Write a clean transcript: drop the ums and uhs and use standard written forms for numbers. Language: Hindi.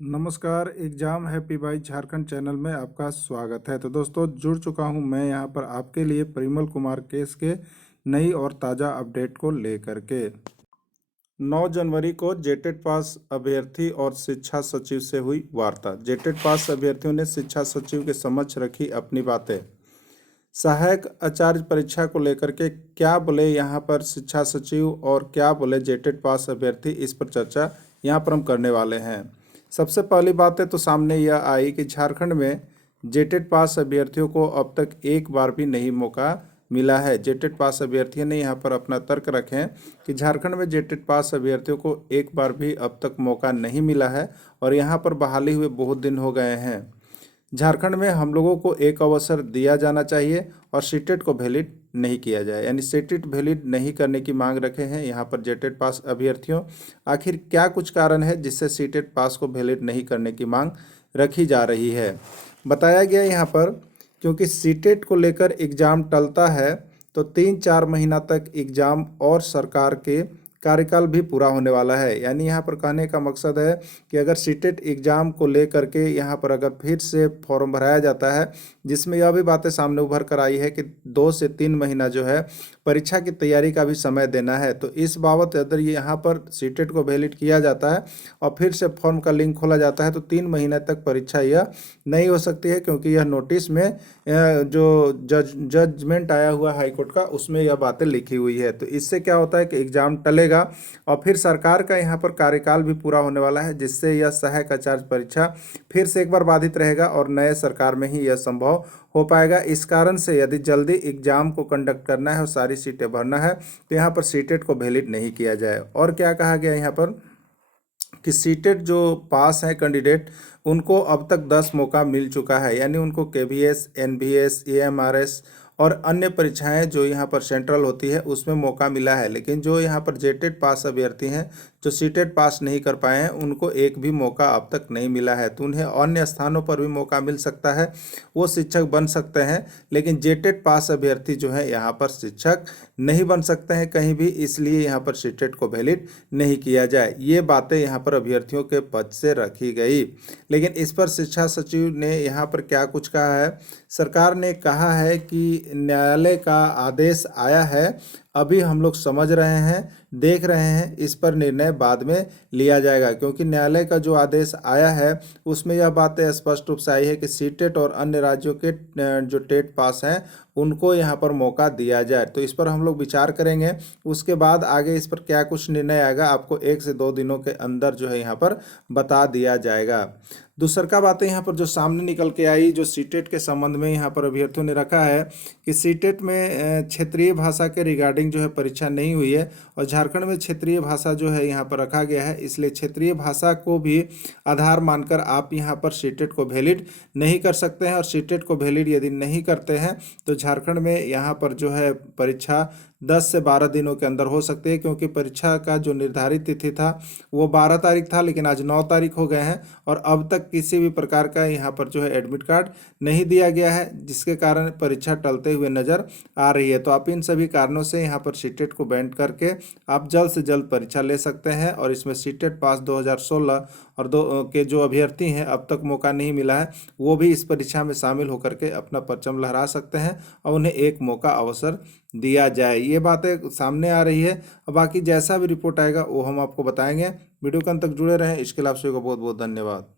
नमस्कार। Exam happy by Jharkhand channel में आपका स्वागत है। तो दोस्तों, जुड़ चुका हूं मैं यहां पर आपके लिए परिमल कुमार केस के नई और ताज़ा अपडेट को लेकर के। 9 जनवरी को जेटेट पास अभ्यर्थी और शिक्षा सचिव से हुई वार्ता। जेटेट पास अभ्यर्थियों ने शिक्षा सचिव के समक्ष रखी अपनी बातें। सहायक आचार्य परीक्षा को लेकर के क्या बोले यहाँ पर शिक्षा सचिव और क्या बोले जेटेट पास अभ्यर्थी, इस पर चर्चा यहाँ पर हम करने वाले हैं। सबसे पहली बातें तो सामने यह आई कि झारखंड में जेटेट पास अभ्यर्थियों को अब तक एक बार भी नहीं मौका मिला है। जेटेट पास अभ्यर्थियों ने यहाँ पर अपना तर्क रखे कि झारखंड में जेटेट पास अभ्यर्थियों को एक बार भी अब तक मौका नहीं मिला है और यहाँ पर बहाली हुए बहुत दिन हो गए हैं। झारखंड में हम लोगों को एक अवसर दिया जाना चाहिए और सीटेट को वैलिड नहीं किया जाए, यानी सीटेट वैलिड नहीं करने की मांग रखे हैं यहाँ पर जेटेट पास अभ्यर्थियों। आखिर क्या कुछ कारण है जिससे सीटेट पास को वैलिड नहीं करने की मांग रखी जा रही है? बताया गया यहाँ पर क्योंकि सीटेट को लेकर एग्ज़ाम टलता है तो 3-4 महीना तक एग्ज़ाम और सरकार के कार्यकाल भी पूरा होने वाला है। यानी यहाँ पर कहने का मकसद है कि अगर सीटेट एग्ज़ाम को लेकर के यहाँ पर अगर फिर से फॉर्म भराया जाता है, जिसमें यह भी बातें सामने उभर कर आई है कि 2 से 3 महीना जो है परीक्षा की तैयारी का भी समय देना है, तो इस बाबत अगर यहाँ पर सीटेट को वैलिड किया जाता है और फिर से फॉर्म का लिंक खोला जाता है तो 3 महीने तक परीक्षा यह नहीं हो सकती है, क्योंकि यह नोटिस में जो जजमेंट आया हुआ हाईकोर्ट का उसमें यह बातें लिखी हुई है। तो इससे क्या होता है कि एग्ज़ाम टलेगा और फिर सरकार का यहाँ पर कार्यकाल भी पूरा होने वाला है, जिससे यह सहायक आचार्य परीक्षा फिर से एक बार बाधित रहेगा और नए सरकार में ही यह संभव हो पाएगा। इस कारण से यदि जल्दी एग्ज़ाम को कंडक्ट करना है और सारी सीटें भरना है तो यहाँ पर सीटेट को वैलिड नहीं किया जाए। और क्या कहा गया यहाँ पर कि सीटेट जो पास हैं कैंडिडेट, उनको अब तक 10 मौका मिल चुका है, यानी उनको केवीएस, एनवीएस, एएमआरएस और अन्य परीक्षाएं जो यहाँ पर सेंट्रल होती है उसमें मौका मिला है। लेकिन जो यहाँ पर जेटेट पास अभ्यर्थी हैं जो सीटेट पास नहीं कर पाए हैं उनको एक भी मौका अब तक नहीं मिला है, तो उन्हें अन्य स्थानों पर भी मौका मिल सकता है, वो शिक्षक बन सकते हैं। लेकिन जेटेट पास अभ्यर्थी जो है यहाँ पर शिक्षक नहीं बन सकते हैं कहीं भी, इसलिए यहाँ पर सीटेट को वैलिड नहीं किया जाए। ये बातें यहाँ पर अभ्यर्थियों के पद से रखी गई। लेकिन इस पर शिक्षा सचिव ने यहाँ पर क्या कुछ कहा है? सरकार ने कहा है कि न्यायालय का आदेश आया है, अभी हम लोग समझ रहे हैं, देख रहे हैं, इस पर निर्णय बाद में लिया जाएगा। क्योंकि न्यायालय का जो आदेश आया है उसमें यह बातें स्पष्ट रूप से आई है कि सीटेट और अन्य राज्यों के जो टेट पास हैं उनको यहाँ पर मौका दिया जाए। तो इस पर हम लोग विचार करेंगे, उसके बाद आगे इस पर क्या कुछ निर्णय आएगा आपको 1 से 2 दिनों के अंदर जो है यहाँ पर बता दिया जाएगा। दूसरा बातें यहाँ पर जो सामने निकल के आई, जो सीटेट के संबंध में यहाँ पर अभ्यर्थियों ने रखा है कि सीटेट में क्षेत्रीय भाषा के रिगार्डिंग जो है परीक्षा नहीं हुई है और झारखंड में क्षेत्रीय भाषा जो है यहाँ पर रखा गया है, इसलिए क्षेत्रीय भाषा को भी आधार मानकर आप यहाँ पर सीटेट को वैलिड नहीं कर सकते हैं। और सीटेट को वैलिड यदि नहीं करते हैं तो झारखंड में यहाँ पर जो है परीक्षा 10 से 12 दिनों के अंदर हो सकती है, क्योंकि परीक्षा का जो निर्धारित तिथि था वो 12 तारीख था, लेकिन आज 9 तारीख हो गए हैं और अब तक किसी भी प्रकार का यहाँ पर जो है एडमिट कार्ड नहीं दिया गया है, जिसके कारण परीक्षा टलते हुए नज़र आ रही है। तो आप इन सभी कारणों से यहाँ पर सीटेट को बैंड करके आप जल्द से जल्द परीक्षा ले सकते हैं और इसमें सीटेट पास 2016 और के जो अभ्यर्थी हैं अब तक मौका नहीं मिला है वो भी इस परीक्षा में शामिल होकर के अपना परचम लहरा सकते हैं और उन्हें एक मौका अवसर दिया जाए। ये बातें सामने आ रही है। और बाकी जैसा भी रिपोर्ट आएगा वो हम आपको बताएंगे। वीडियो के अंत तक जुड़े रहें। इसके लिए आप सभी को बहुत बहुत धन्यवाद।